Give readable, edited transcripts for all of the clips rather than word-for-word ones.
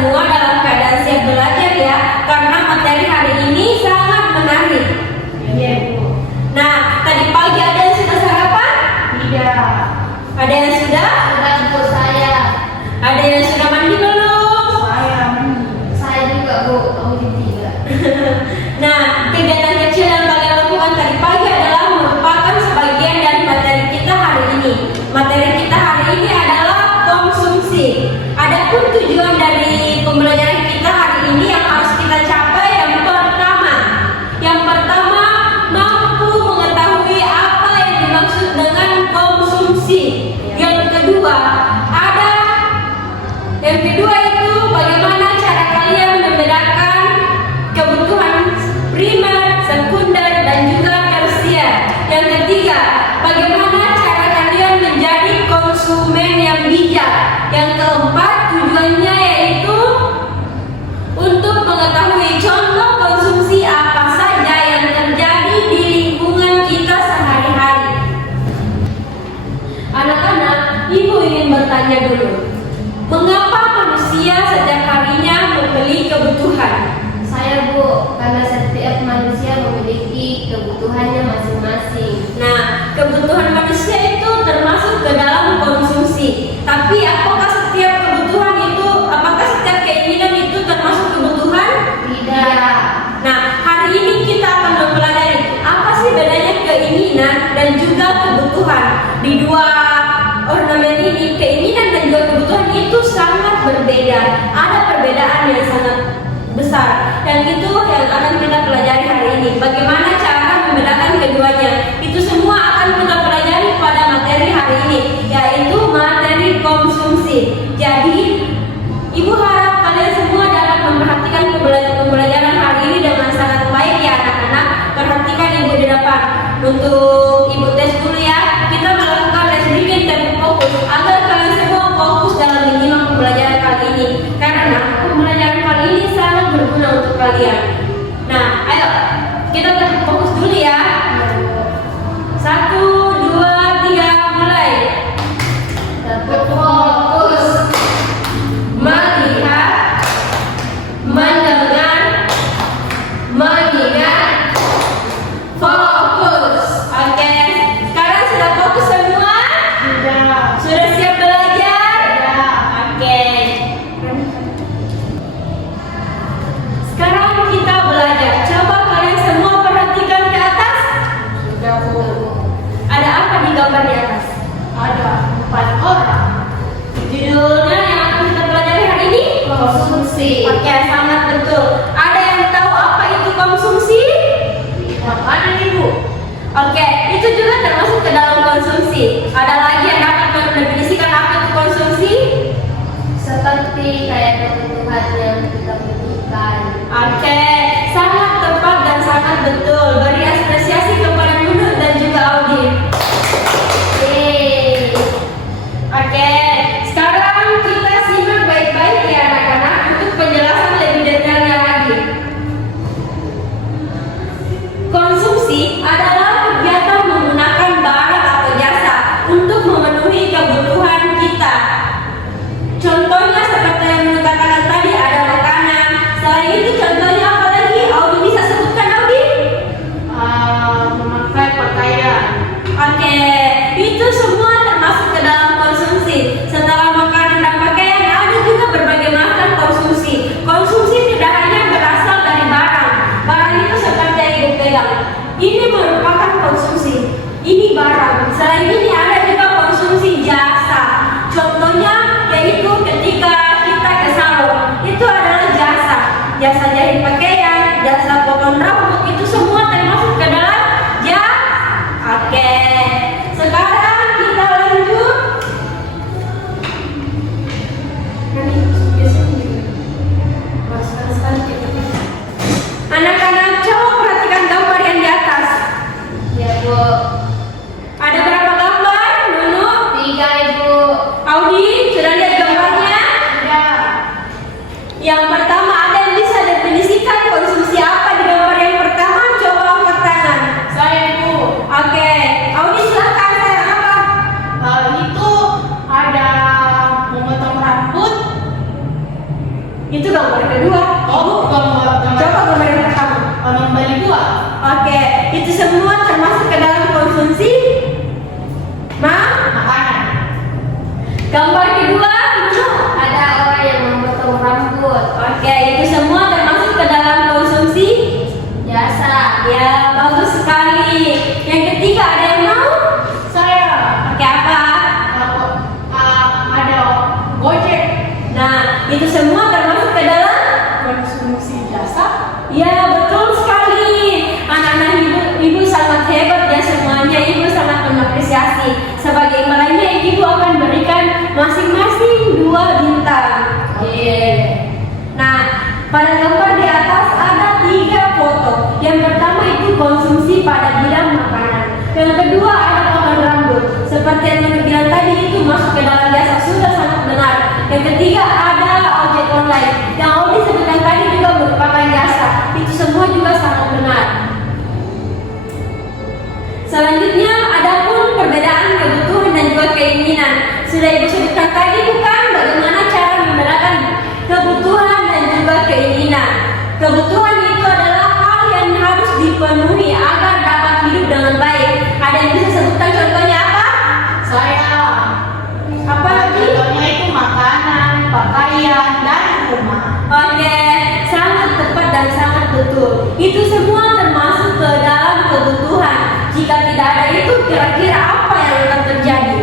semua dalam keadaan siap belajar ya, karena materi hari ini sangat menarik. Iya, Bu. Nah, tadi pagi ada yang sudah sarapan? Tidak. Ada yang sudah? Sudah, Bu, saya. Ada yang sudah mandi belum? Saya mandi. Saya juga, Bu. Kamu tidak. Nah, kegiatan kecil yang kalian lakukan tadi pagi adalah merupakan sebagian dari materi kita hari ini. Materi kita hari ini adalah konsumsi. Adapun tujuan dari pembelajaran kita hari ini yang harus kita capai yang pertama mampu mengetahui apa yang dimaksud dengan konsumsi. Yang kedua itu bagaimana cara kalian membedakan kebutuhan primer, sekunder, dan juga tersier. Yang ketiga, bagaimana cara kalian menjadi konsumen yang bijak. Yang keempat, tujuannya yaitu untuk mengetahui contoh konsumsi apa saja yang terjadi di lingkungan kita sehari-hari. Anak-anak, Ibu ingin bertanya dulu, mengapa manusia setiap harinya membeli kebutuhan? Saya, Bu, karena setiap manusia memiliki kebutuhannya masing-masing. Nah, kebutuhan manusia itu termasuk ke dalam konsumsi. Tapi apakah setiap keinginan itu termasuk kebutuhan? Tidak. Nah, hari ini kita akan mempelajari apa sih bedanya keinginan dan juga kebutuhan. Di dua ornamen ini, keinginan dan juga kebutuhan itu sangat berbeda. Ada perbedaan yang sangat besar. Dan itu yang akan kita pelajari hari ini. Bagaimana cara membedakan keduanya? Itu semua akan kita pelajari pada materi hari ini, yaitu materi konsumsi. Jadi, Ibu harap kalian semua dapat memperhatikan pembelajaran hari ini dengan sangat baik ya anak-anak. Perhatikan Ibu di depan. Untuk Ibu tes dulu ya. Kita melakukan listening dan fokus agar kalian semua fokus dalam menyimak pembelajaran kali ini. Karena pembelajaran kali ini sangat berguna untuk kalian. Nah, ayo kita fokus dulu ya. 1, 2, 3, mulai. Fokus. Melihat, mendengar, mengingat, fokus. Oke, sekarang sudah fokus semua? Tidak. Sudah siap belajar? Tidak. Oke. Sekarang kita belajar. Coba kalian semua perhatikan ke atas. Sudah, Bu. Ada apa di gambar di atas? Ada 4 orang. Judulnya yang akan kita pelajari hari ini? Konsumsi. Oke, sangat betul. Ada yang tahu apa itu konsumsi? Makanan, Ibu. Oke, itu juga termasuk ke dalam konsumsi. Ada lagi yang dapat mendefinisikan apa itu konsumsi? Seperti kayak kebutuhan yang kita butuhkan. Oke, sangat tepat dan sangat betul. Beri apresiasi kepada Nunuk dan juga Audi. Yeay. Oke, sekarang kita simak baik-baik ya anak-anak untuk penjelasan lebih detailnya lagi. Konsumsi adalah kegiatan menggunakan barang atau jasa untuk memenuhi kebutuhan kita. Contohnya seperti yang Nunuk katakan tadi, ada makanan. Selain itu contohnya apa lagi? Audi bisa sebutkan, Audi? Memakai pakaian. Oke, itu semua termasuk ke dalam konsumsi. Setelah makanan dan pakaian, ada juga berbagai macam konsumsi. Konsumsi tidak hanya berasal dari barang. Barang itu seperti yang Ibu pegang. Ini merupakan konsumsi. Ini barang. Selain ini ada juga konsumsi jasa. Contohnya yaitu ketika kita ke salon, itu adalah jasa. Jasa jahit pakaian, jasa potong rambut, itu semua termasuk ke dalam jasa. Oke, sekarang kita lanjut. Anak-anak, coba perhatikan gambar yang di atas. Ya, Bu. Ada berapa gambar? Oke, itu semua termasuk ke dalam konsumsi Makanan. Gambar kedua, Ada orang yang memotong rambut. oke, itu semua termasuk ke dalam konsumsi. Jasa. Ya, bagus sekali. Yang ketiga ada yang mau? Saya. Oke, apa? Ada Gojek. Nah, itu semua termasuk ke dalam. Konsumsi jasa. Ya, betul sekali. Anak-anak ibu sangat hebat ya semuanya. Ibu sangat mengapresiasi. Sebagai imbalannya, ibu akan berikan masing-masing 2 bintang. Oke. Nah, pada gambar di atas ada 3 foto. Yang pertama itu konsumsi pada bidang makanan. Yang kedua ada potong rambut. Seperti yang Nunu bilang tadi itu masuk ke dalam jasa, sudah sangat benar. Yang ketiga ada ojek online. Yang Odi sebutkan tadi juga merupakan jasa. Itu semua juga sangat benar. Selanjutnya ada pun perbedaan kebutuhan dan juga keinginan. Sudah ibu sebutkan tadi bukan bagaimana cara membedakan kebutuhan dan juga keinginan. Kebutuhan itu adalah hal yang harus dipenuhi agar dapat hidup dengan baik. Ada yang bisa sebutkan contohnya apa? Saya. Apa lagi? Contohnya itu makanan, pakaian, dan rumah. Oke, sangat tepat dan sangat betul. Itu semua termasuk ke dalam kebutuhan. Jika tidak ada itu, kira-kira apa yang akan terjadi?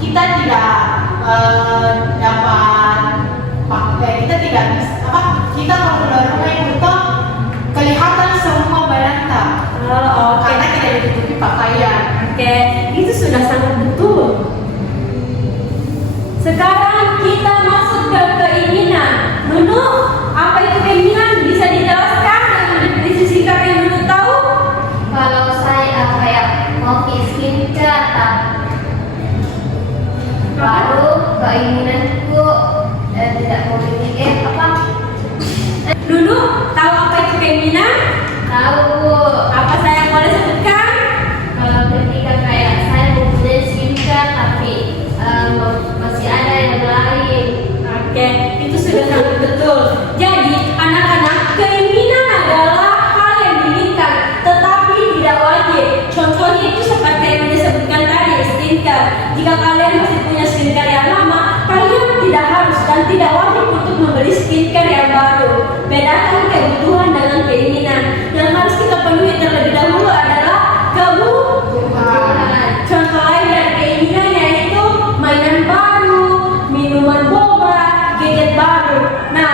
Kita tidak dapat pakai. Kita tidak bisa apa? Kita kalau keluar rumah itu toh kelihatan semua badan kita. Oh, oke. Karena tidak ditutupi pakaian. Oke, itu sudah sangat betul. Sekarang kita masuk ke keinginan. Nunu, apa itu keinginan? Bisa dijelaskan dengan definisi singkat yang Nunu tahu? Kalau saya kayak kopi skincare, baru keinginanku tidak memiliki apa? Nunu, tahu apa itu keinginan? Tahu Bu. Apa saya boleh sebutkan? Kalau ketika kayak saya mempunyai skincare tapi masih ada yang lain. Oke, itu sudah sangat betul. Jadi, anak-anak, keinginan adalah hal yang diinginkan, tetapi tidak wajib. Contohnya itu seperti yang disebutkan tadi, skincare. Jika kalian masih punya skincare yang lama, kalian tidak harus dan tidak wajib untuk membeli skincare yang baru. Bedakan kebutuhan dengan keinginan. Yang harus kita penuhi terlebih dahulu adalah kebutuhan. Contoh lain dari keinginan yaitu mainan baru, minuman boba, gadget baru. Nah,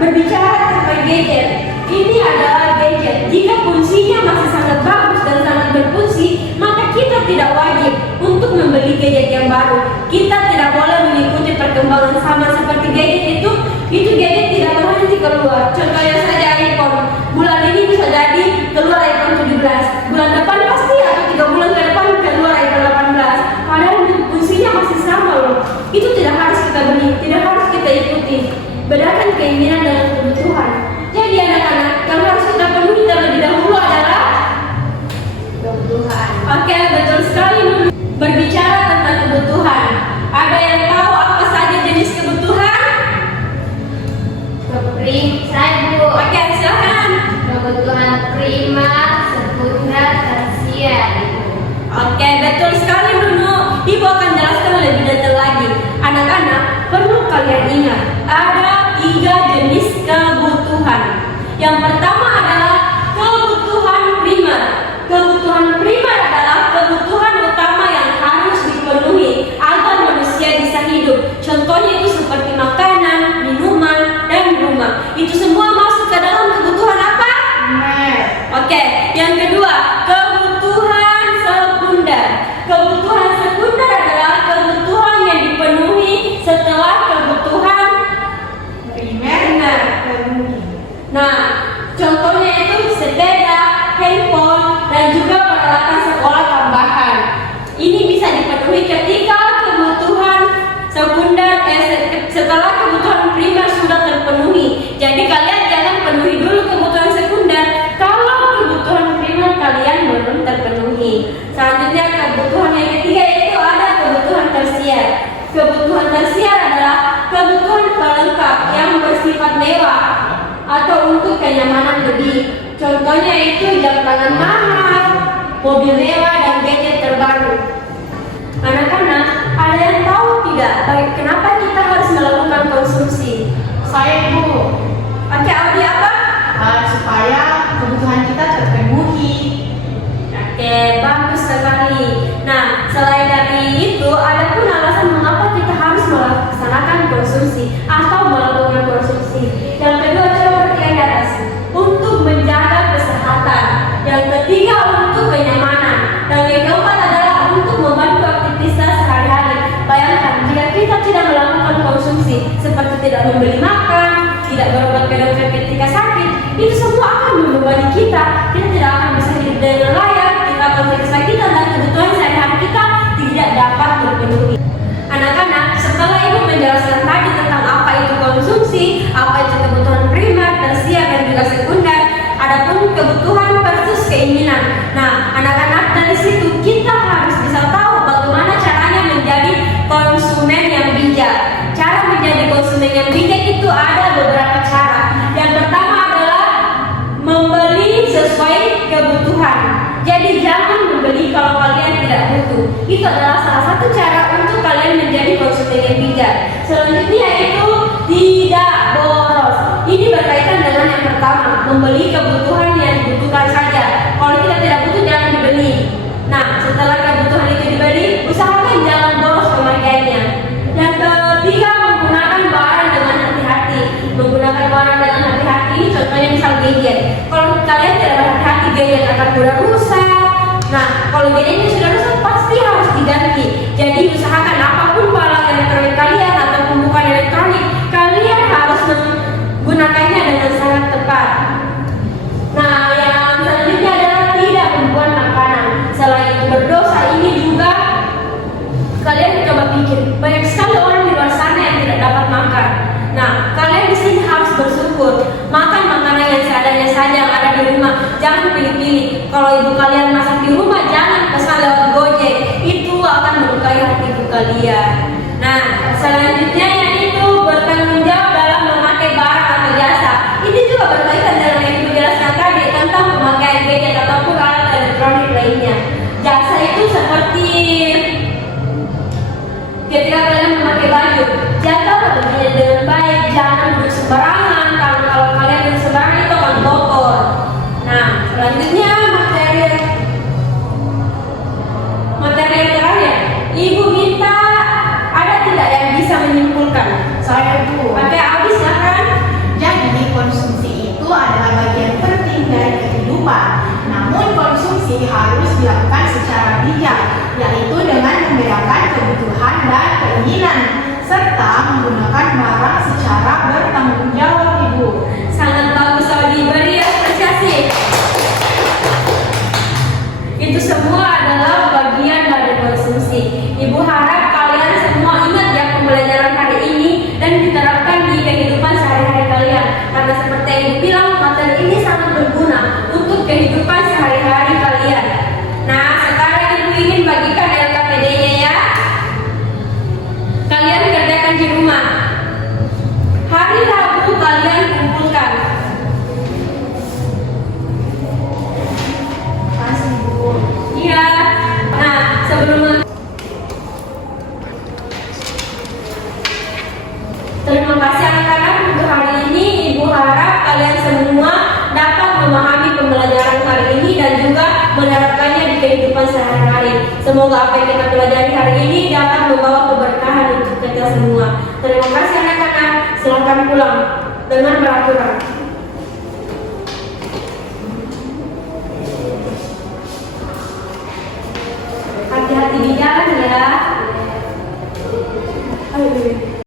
berbicara tentang gadget, ini adalah gadget. Jika fungsinya masih sangat bagus dan sangat berfungsi, maka kita tidak wajib untuk membeli gadget yang baru. Kita tidak boleh mengikuti perkembangan sama seperti gadget itu gadget tidak berhenti keluar. Contohnya saja iPhone. Bulan ini bisa jadi keluar iPhone 17. Bulan depan pasti atau 3 bulan ke depan keluar iPhone 18. Padahal fungsinya masih sama loh. Itu tidak harus kita beli, tidak harus kita ikuti. Bedakan keinginan dengan kebutuhan. Jadi anak-anak, yang harus kita penuhi terlebih dahulu adalah Kebutuhan. oke, betul sekali. Berbicara tentang kebutuhan, ada yang tahu apa saja jenis kebutuhan? Saya Bu. Oke, silakan. Kebutuhan primer, sekunder, tersier. Oke, betul sekali Nunu. Ibu akan jelaskan lebih detail lagi. Anak-anak, perlu kalian ingat, ada 3 jenis kebutuhan. Yang pertama adalah kebutuhan primer. Kebutuhan primer adalah kebutuhan utama yang harus dipenuhi agar manusia bisa hidup. Contohnya itu seperti makanan, minuman, dan rumah. Itu semua masuk ke dalam kebutuhan apa? Oke, yang kedua, kebutuhan sekunder. Kebutuhan sekunder adalah kebutuhan yang dipenuhi setelah kebutuhan primer. Nah, contohnya itu sepeda, handphone, dan juga peralatan sekolah tambahan. Ini bisa dipenuhi ketika kebutuhan sekunder setelah kebutuhan primer sudah terpenuhi. Jadi kalian jangan penuhi dulu kebutuhan sekunder kalau kebutuhan primer kalian belum terpenuhi. Selanjutnya kebutuhan yang ketiga yaitu ada kebutuhan tersier. Kebutuhan tersier adalah kebutuhan pelengkap yang bersifat mewah atau untuk kenyamanan lebih. Contohnya itu jam tangan mahal, mobil mewah, dan gadget terbaru. Anak-anak, ada yang tahu tidak kenapa kita harus melakukan konsumsi? Saya Ibu, Oke, Audi apa? supaya kebutuhan kita terpenuhi. Oke, bagus sekali. Nah, selain dari itu, ada pun alasan mengapa kita harus melaksanakan konsumsi atau melakukan konsumsi. Yang kedua, coba perhatikan di atas. Untuk menjaga kesehatan. Yang ketiga, untuk kenyamanan. Dan yang keempat adalah untuk membantu aktivitas sehari-hari. Bayangkan, jika kita tidak melakukan konsumsi, seperti tidak membeli makan, tidak berobat ke dokter ketika sakit, itu semua akan membebani kita. Kita tidak akan bisa hidup dengan layak, kita akan kesakitan, dan kebutuhan sehari-hari kita tidak dapat terpenuhi. Anak-anak, setelah ibu menjelaskan tadi tentang apa itu konsumsi, apa itu kebutuhan primer, tersier, dan juga sekunder, adapun kebutuhan versus keinginan. Nah, anak-anak, dari situ kita harus bisa tahu bagaimana caranya menjadi konsumen yang bijak. Cara menjadi konsumen yang bijak itu ada beberapa cara. Yang pertama adalah membeli sesuai kebutuhan. Jadi jangan membeli kalau kalian tidak butuh. Itu adalah salah satu cara untuk kalian menjadi konsumen yang bijak. Selanjutnya itu tidak boros. Ini berkaitan dengan yang pertama, membeli kebutuhan yang dibutuhkan saja. Kalau kita tidak butuh, jangan dibeli. Nah, setelah kebutuhan itu dibeli, usahakan jangan boros pemakaiannya. Yang ketiga, menggunakan barang dengan hati-hati. Menggunakan barang dengan hati-hati, contohnya misal gadget. Kalau kalian tidak berhati-hati, gadget akan mudah rusak. Nah, kalau gadgetnya sudah rusak, pasti harus diganti. Jadi usahakan apapun barang elektronik kalian atau bukan elektronik, kalian harus menggunakannya dengan sangat tepat. Nah, yang selanjutnya adalah tidak membuang makanan. Selain itu berdosa, ini juga kalian coba pikir, banyak sekali orang di luar sana yang tidak dapat makan. Nah, kalian di sini harus bersyukur. Makan makanan yang seadanya saja yang ada di rumah. Jangan pilih-pilih. Kalau ibu kalian masak di rumah, jangan pesan lewat Gojek. Itu akan melukai hati ibu kalian. Nah, selanjutnya yaitu bertanggung jawab dalam memakai barang atau jasa. Ini juga berkaitan dengan yang ibu jelaskan tadi tentang pemakaian gadget ataupun alat elektronik lainnya. Jasa itu seperti ketika kalian memakai baju, jaga bajunya dengan baik, jangan duduk sembarangan, karena kalau kalian duduk sembarangan itu akan kotor. Nah, selanjutnya materi yang terakhir, ibu minta ada tidak yang bisa menyimpulkan? Saya Ibu. Pakai habis ya kan? Jadi konsumsi itu adalah bagian penting dari kehidupan. Namun konsumsi harus dilakukan secara bijak, yaitu dengan membedakan kebutuhan dan keinginan, serta menggunakan barang secara bertanggung jawab, Ibu. Sangat bagus, Audi, beri apresiasi. Itu semua adalah bagian dari konsumsi. Ibu harap kalian semua ingat ya pembelajaran hari ini dan diterapkan di kehidupan sehari-hari kalian. Karena seperti yang Ibu bilang, materi ini sangat berguna untuk kehidupan sehari-hari kalian. Nah, sekarang Ibu ingin bagikan LKPD-nya ya. Kalian kerjakan di rumah. Hari Rabu kalian kumpulkan. Kasih, Ibu. Iya. Nah, sebelum terima kasih anak-anak untuk hari ini. Ibu harap kalian semua dapat memahami pembelajaran hari ini dan juga menerapkannya di kehidupan sehari-hari. Semoga apa yang kita pelajari hari ini dapat membawa keberkahan untuk kita semua. Terima kasih anak-anak. Silakan pulang dengan beraturan. Hati-hati di jalan